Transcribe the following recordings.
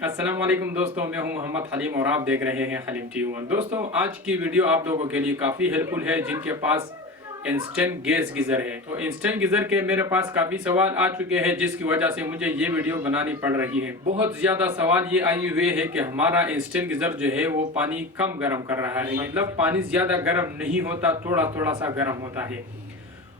अस्सलाम वालेकुम दोस्तों, मैं हूं मोहम्मद हलीम और आप देख रहे हैं हलीम टी1। दोस्तों, आज की वीडियो आप लोगों के लिए काफ़ी हेल्पफुल है जिनके पास इंस्टेंट गैस गीज़र है। तो इंस्टेंट गीज़र के मेरे पास काफ़ी सवाल आ चुके हैं जिसकी वजह से मुझे ये वीडियो बनानी पड़ रही है। बहुत ज़्यादा सवाल ये आए हुए हैं कि हमारा इंस्टेंट गीज़र जो है वो पानी कम गर्म कर रहा है, मतलब पानी ज़्यादा गर्म नहीं होता, थोड़ा थोड़ा सा गर्म होता है।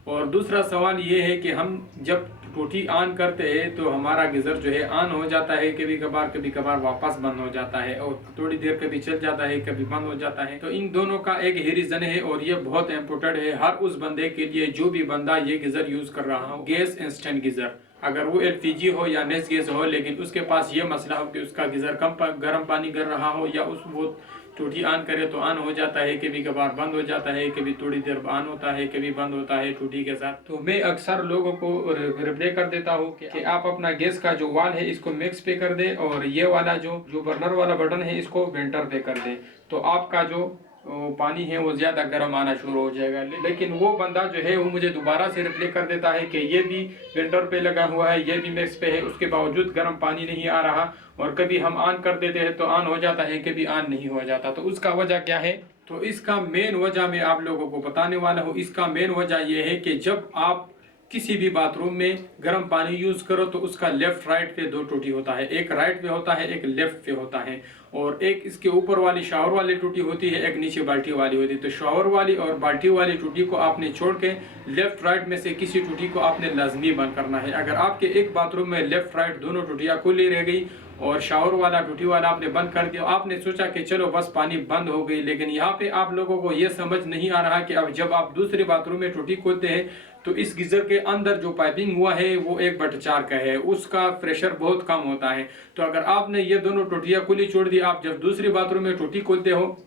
और दूसरा सवाल ये है कि हम जब टूटी ऑन करते हैं तो हमारा गीज़र जो है ऑन हो जाता है, कभी कभार वापस बंद हो जाता है और थोड़ी देर कभी चल जाता है, कभी बंद हो जाता है। तो इन दोनों का एक ही रीज़न है और ये बहुत इंपॉर्टेंट है हर उस बंदे के लिए जो भी बंदा ये गीज़र यूज़ कर रहा हो, गैस इंस्टेंट गीज़र। अगर वो एलपीजी हो या नेस गैस हो, लेकिन उसके पास ये मसला हो कि उसका गीज़र कम गर्म पानी कर रहा हो या उस वो टूटी ऑन करे तो ऑन हो जाता है, कभी कभार बंद हो जाता है, कभी थोड़ी देर ऑन होता है, कभी बंद होता है टूटी के साथ। तो मैं अक्सर लोगों को रिप्लाई कर देता हूँ कि आप अपना गैस का जो वाल है इसको मैक्स पे कर दे और ये वाला जो बर्नर वाला बटन है इसको वेंटर पे कर दे, तो आपका जो पानी है वो ज़्यादा गर्म आना शुरू हो जाएगा। लेकिन वो बंदा जो है वो मुझे दोबारा से रिप्लाई कर देता है कि ये भी वेंटर पे लगा हुआ है, ये भी मैक्स पे है, उसके बावजूद गर्म पानी नहीं आ रहा और कभी हम ऑन कर देते हैं तो ऑन हो जाता है, कभी ऑन नहीं हो जाता। तो उसका वजह क्या है? तो इसका मेन वजह मैं आप लोगों को बताने वाला हूँ। इसका मेन वजह यह है कि जब आप किसी भी बाथरूम में गर्म पानी यूज करो तो उसका लेफ्ट राइट पे दो टूटी होता है, एक राइट पे होता है, एक लेफ्ट पे होता है, और एक इसके ऊपर वाली शावर वाली टूटी होती है, एक नीचे बाल्टी वाली होती है। तो शावर वाली और बाल्टी वाली टूटी को आपने छोड़ के लेफ्ट राइट में से किसी टूटी को आपने लाजमी बंद करना है। अगर आपके एक बाथरूम में लेफ्ट राइट दोनों टूटियां खुली रह गई और शावर वाला टूटी वाला आपने बंद कर दिया, आपने सोचा कि चलो बस पानी बंद हो गई, लेकिन यहाँ पे आप लोगों को ये समझ नहीं आ रहा कि अब जब आप दूसरे बाथरूम में टूटी खोलते हैं तो इस गीजर के अंदर जो पाइपिंग हुआ है वो 1/4 का है, उसका प्रेशर बहुत कम होता है। तो अगर आपने ये दोनों टूटियां खुली छोड़ दी, आप जब दूसरे बाथरूम में टूटी खोलते हो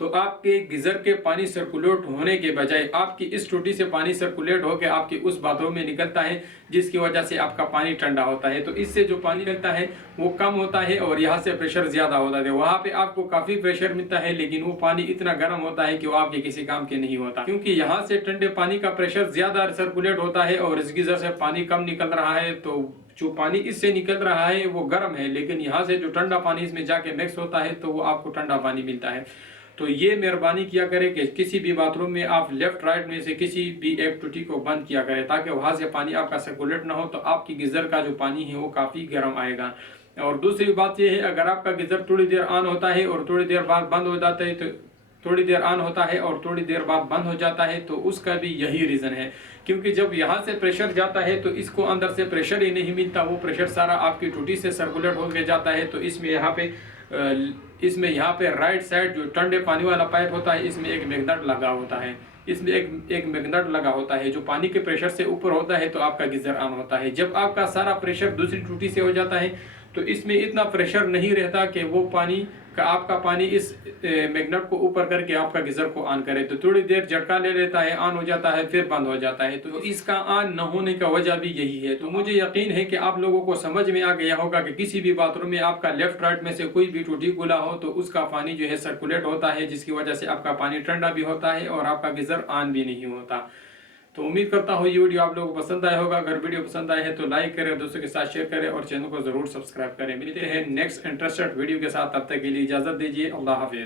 तो आपके गीजर के पानी सर्कुलेट होने के बजाय आपकी इस टूटी से पानी सर्कुलेट होकर आपके उस बाथरूम में निकलता है, जिसकी वजह से आपका पानी ठंडा होता है। तो इससे जो पानी निकलता है वो कम होता है और यहाँ से प्रेशर ज्यादा होता है। वहाँ पे आपको काफी प्रेशर मिलता है लेकिन वो पानी इतना गर्म होता है कि वो आपके किसी काम के नहीं होता, क्योंकि यहाँ से ठंडे पानी का प्रेशर ज्यादा सर्कुलेट होता है और इस गीजर से पानी कम निकल रहा है। तो जो पानी इससे निकल रहा है वो गर्म है, लेकिन यहाँ से जो ठंडा पानी इसमें जाके मिक्स होता है तो वो आपको ठंडा पानी मिलता है। तो ये मेहरबानी किया करें कि किसी भी बाथरूम में आप लेफ्ट राइट में से किसी भी एक टूटी को बंद किया करें ताकि वहां से पानी आपका सर्कुलेट ना हो, तो आपकी गीजर का जो पानी है वो काफ़ी गर्म आएगा। और दूसरी बात यह है, अगर आपका गीजर थोड़ी देर ऑन होता है और थोड़ी देर बाद बंद हो जाता है, तो थोड़ी देर ऑन होता है और थोड़ी देर बाद बंद हो जाता है, तो उसका भी यही रीज़न है, क्योंकि जब यहाँ से प्रेशर जाता है तो इसको अंदर से प्रेशर ही नहीं मिलता, वो प्रेशर सारा आपकी टूटी से सर्कुलेट होकर जाता है। तो इसमें यहाँ पे राइट साइड जो ठंडे पानी वाला पाइप होता है इसमें एक मैग्नेट लगा होता है, इसमें एक मैग्नेट लगा होता है जो पानी के प्रेशर से ऊपर होता है, तो आपका गीजर ऑन होता है। जब आपका सारा प्रेशर दूसरी टूटी से हो जाता है तो इसमें इतना प्रेशर नहीं रहता कि वो आपका पानी इस मैग्नेट को ऊपर करके आपका गीजर को ऑन करे। तो थोड़ी देर झटका ले लेता है, ऑन हो जाता है, फिर बंद हो जाता है। तो इसका ऑन न होने का वजह भी यही है। तो मुझे यकीन है कि आप लोगों को समझ में आ गया होगा कि किसी भी बाथरूम में आपका लेफ्ट राइट में से कोई भी टूटी खुला हो तो उसका पानी जो है सर्कुलेट होता है, जिसकी वजह से आपका पानी ठंडा भी होता है और आपका गीजर ऑन भी नहीं होता। तो उम्मीद करता हूँ ये वीडियो आप लोगों को पसंद आया होगा। अगर वीडियो पसंद आए है तो लाइक करें, दोस्तों के साथ शेयर करें और चैनल को जरूर सब्सक्राइब करें। मिलते हैं नेक्स्ट इंटरेस्टेड वीडियो के साथ, तब तक के लिए इजाजत दीजिए। अल्लाह हाफिज।